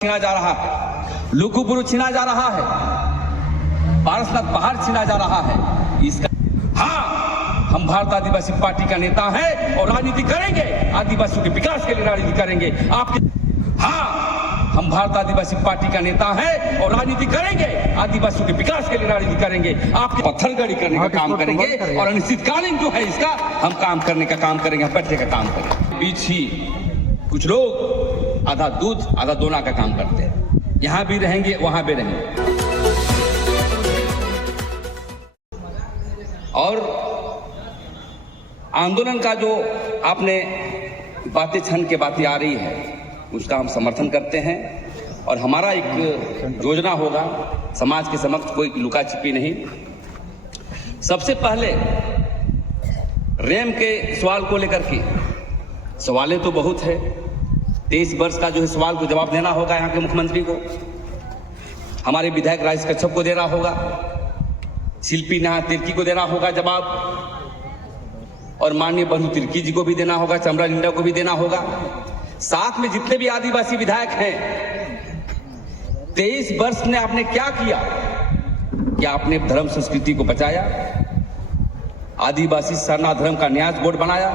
छीना जा रहा है, लुकुबुरु छीना जा रहा है, पारसनाथ पहाड़ छीना जा रहा है। इसका हाँ, हम भारत आदिवासी पार्टी का नेता है और राजनीति करेंगे, आदिवासियों के विकास के लिए राजनीति करेंगे। आपके हाँ, हम भारत आदिवासी पार्टी का नेता है और राजनीति करेंगे, आदिवासियों के विकास के लिए राजनीति करेंगे। आपके पत्थरगड़ी करने का काम करेंगे और अनिश्चितकालीन जो है इसका हम काम करने का काम करेंगे, बैठने का काम करेंगे। बीच ही कुछ लोग आधा दूध आधा दोना का काम करते हैं, यहां भी रहेंगे वहां भी रहेंगे। और आंदोलन का जो आपने बातें छन के बातें आ रही है उसका हम समर्थन करते हैं और हमारा एक योजना होगा समाज के समक्ष, कोई लुका छिपी नहीं। सबसे पहले रेम के सवाल को लेकर के सवालें तो बहुत है, 23 वर्ष का जो है सवाल को जवाब देना होगा यहाँ के मुख्यमंत्री को, हमारे विधायक राजेश कच्छप को देना होगा, शिल्पी नेहा तिर्की को देना होगा जवाब, और माननीय बंधु तिर्की जी को भी देना होगा, चमरा लिंडा को भी देना होगा। साथ में जितने भी आदिवासी विधायक हैं, 23 वर्ष ने आपने क्या किया? क्या आपने धर्म संस्कृति को बचाया? आदिवासी सरना धर्म का न्यास बोर्ड बनाया।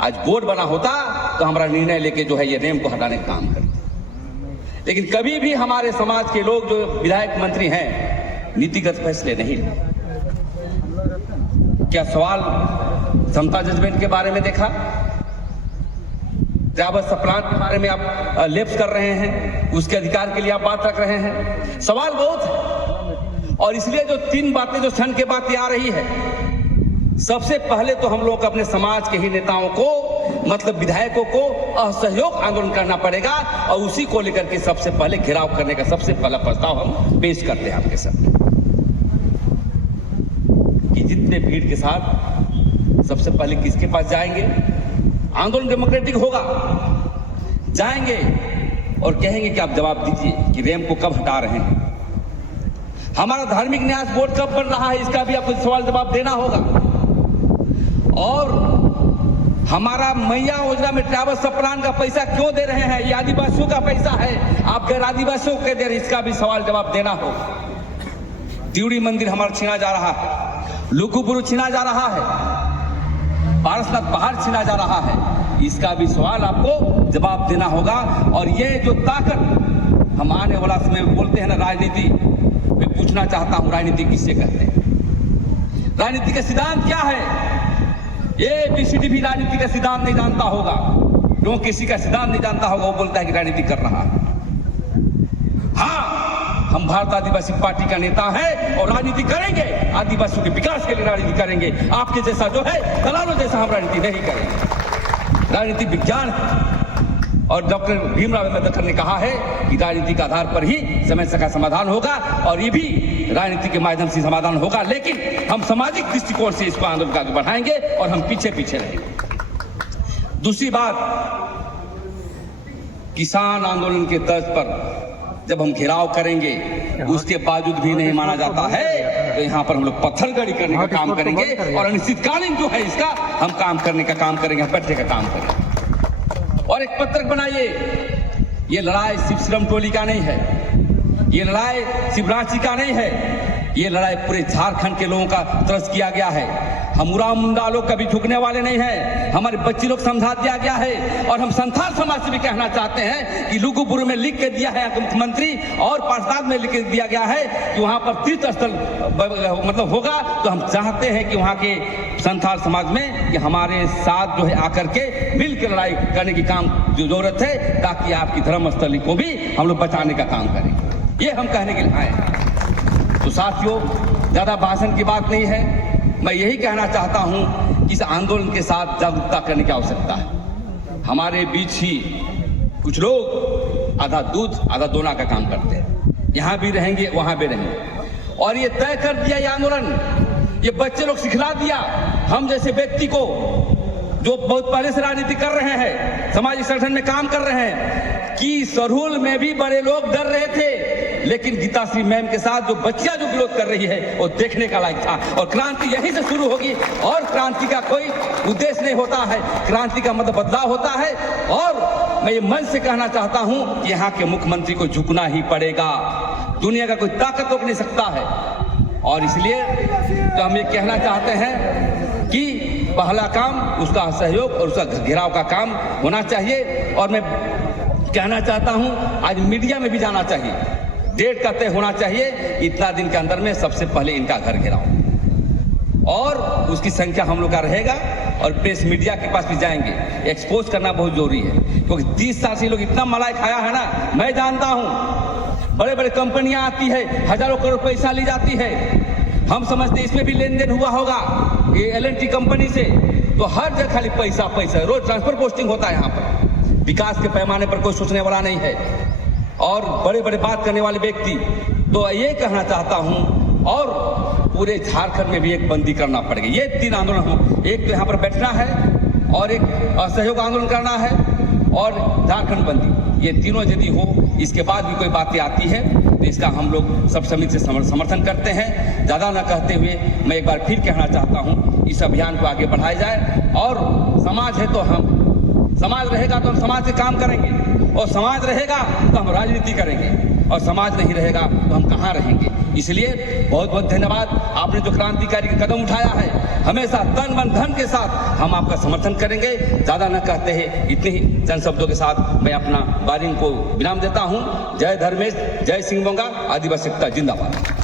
आज बोर्ड बना होता तो हमारा निर्णय लेके जो है ये रेम को हटाने का काम करते। लेकिन कभी भी हमारे समाज के लोग जो विधायक मंत्री हैं नीतिगत फैसले नहीं लेते। क्या सवाल समता जजमेंट के बारे में देखा? ट्राइबल प्लान के बारे में आप लेप्स कर रहे हैं, उसके अधिकार के लिए आप बात रख रहे हैं। सवाल बहुत है और इसलिए जो 3 बातें जो छन के बातें आ रही है, सबसे पहले तो हम लोग अपने समाज के ही नेताओं को, मतलब विधायकों को असहयोग आंदोलन करना पड़ेगा और उसी को लेकर के सबसे पहले घेराव करने का सबसे पहला प्रस्ताव हम पेश करते हैं आपके सामने कि जितने भीड़ के साथ सबसे पहले किसके पास जाएंगे? आंदोलन डेमोक्रेटिक होगा, जाएंगे और कहेंगे कि आप जवाब दीजिए कि रेम को कब हटा रहे हैं, हमारा धार्मिक न्यास बोर्ड कब बन रहा है, इसका भी आपको सवाल जवाब देना होगा। और हमारा मैया योजना में ट्राइबल प्लान का पैसा क्यों दे रहे हैं? ये आदिवासियों का पैसा है, आप गैर आदिवासियों को दे रहे हैं, इसका भी सवाल जवाब देना होगा। त्रिवेणी मंदिर हमारा छीना जा रहा है, लुकुबुरु छीना जा रहा है, पारसनाथ पहाड़ छीना जा रहा है, इसका भी सवाल आपको जवाब देना होगा। और ये जो ताकत हम आने वाला समय में बोलते हैं ना राजनीति, मैं पूछना चाहता हूं राजनीति किससे कहते हैं? राजनीति का सिद्धांत क्या है? ABCD भी राजनीति का सिद्धांत नहीं जानता होगा, क्यों? किसी का सिद्धांत नहीं जानता होगा, वो बोलता है कि राजनीति कर रहा है। हाँ, हम भारत आदिवासी पार्टी का नेता है और राजनीति करेंगे, आदिवासियों के विकास के लिए राजनीति करेंगे। आपके जैसा जो है दलालों जैसा हम राजनीति नहीं करेंगे। राजनीति विज्ञान है और डॉक्टर भीमराव अम्बेडकर ने कहा है कि राजनीति के आधार पर ही समस्या का समाधान होगा और ये भी राजनीति के माध्यम से समाधान होगा। लेकिन हम सामाजिक दृष्टिकोण से इसको आंदोलन आगे बढ़ाएंगे और हम पीछे पीछे रहेंगे। दूसरी बात, किसान आंदोलन के तर्ज पर जब हम घेराव करेंगे उसके बावजूद भी नहीं माना जाता है तो यहाँ पर हम लोग पत्थरगड़ी करने का काम करेंगे और अनिश्चितकालीन जो है इसका हम काम करने का काम करेंगे, बैठने का काम करेंगे। और एक पत्रक बनाइए, ये लड़ाई सिर्फ श्रम टोली का नहीं है, ये लड़ाई सिर्फ रांची का नहीं है, ये लड़ाई पूरे झारखंड के लोगों का तरस किया गया है। हम उराव मुंडा लोग कभी झुकने वाले नहीं हैं, हमारे बच्चे लोग समझा दिया गया है। और हम संथाल समाज से भी कहना चाहते हैं कि लुकुबुरु में लिख के दिया है मुख्यमंत्री और पारसनाथ में लिख के दिया गया है कि वहां पर तीर्थ स्थल मतलब होगा, तो हम चाहते हैं कि वहां के संथाल समाज में कि हमारे साथ जो है आकर के मिल के लड़ाई करने की काम जो जरूरत है, ताकि आपकी धर्मस्थली को भी हम लोग बचाने का काम करें। ये हम कहने के लिए आए। तो साथियों, ज्यादा भाषण की बात नहीं है, मैं यही कहना चाहता हूं कि इस आंदोलन के साथ जागरूकता करने की आवश्यकता है। हमारे बीच ही कुछ लोग आधा दूध आधा दोना का काम करते हैं, यहां भी रहेंगे वहां भी रहेंगे। और ये तय कर दिया ये आंदोलन, ये बच्चे लोग सिखला दिया हम जैसे व्यक्ति को जो बहुत पहले से राजनीति कर रहे हैं, सामाजिक संगठन में काम कर रहे हैं, कि सरहुल में भी बड़े लोग डर रहे थे, लेकिन गीताश्री मैम के साथ जो बच्चियां जो विरोध कर रही है वो देखने का लायक था। और क्रांति यहीं से शुरू होगी और क्रांति का कोई उद्देश्य नहीं होता है, क्रांति का मतलब बदलाव होता है। और मैं ये मन से कहना चाहता हूं कि यहाँ के मुख्यमंत्री को झुकना ही पड़ेगा। दुनिया का कोई ताकत रोक नहीं सकता है। और इसलिए तो हम ये कहना चाहते हैं कि पहला काम उसका सहयोग और उसका घेराव का काम होना चाहिए। और मैं कहना चाहता हूं आज मीडिया में भी जाना चाहिए, डेट का तय होना चाहिए, इतना दिन के अंदर में सबसे पहले इनका घर घेराव, और उसकी संख्या हम लोग का रहेगा। और प्रेस मीडिया के पास भी जाएंगे, एक्सपोज करना बहुत जरूरी है, क्योंकि 30 साल से लोग इतना मलाई खाया है ना। मैं जानता हूं बड़े बड़े कंपनियां आती है, हजारों करोड़ पैसा ली जाती है। हम समझते इसमें भी लेन देन हुआ होगा ये L&T कंपनी से। तो हर जगह खाली पैसा पैसा, रोज ट्रांसफर पोस्टिंग होता है यहाँ पर। विकास के पैमाने पर कोई सोचने वाला नहीं है, और बड़े बड़े बात करने वाले व्यक्ति। तो ये कहना चाहता हूं, और पूरे झारखंड में भी एक बंदी करना पड़ेगा। ये 3 आंदोलन हो, एक तो यहाँ पर बैठना है, और एक असहयोग आंदोलन करना है, और झारखंड बंदी। ये तीनों यदि हो, इसके बाद भी कोई बातें आती है तो इसका हम लोग सब समिति से समर्थन करते हैं। ज़्यादा न कहते हुए मैं एक बार फिर कहना चाहता हूँ, इस अभियान को आगे बढ़ाया जाए। और समाज है तो हम, समाज रहेगा तो हम समाज से काम करेंगे, और समाज रहेगा तो हम राजनीति करेंगे, और समाज नहीं रहेगा तो हम कहाँ रहेंगे। इसलिए बहुत बहुत धन्यवाद। आपने जो क्रांतिकारी कदम उठाया है, हमेशा तन मन धन के साथ हम आपका समर्थन करेंगे। ज़्यादा न कहते हैं, इतने ही चंद शब्दों के साथ मैं अपना वार्निंग को विराम देता हूँ। जय धर्मेश, जय सिंह बोंगा, आदिवासी एकता जिंदाबाद।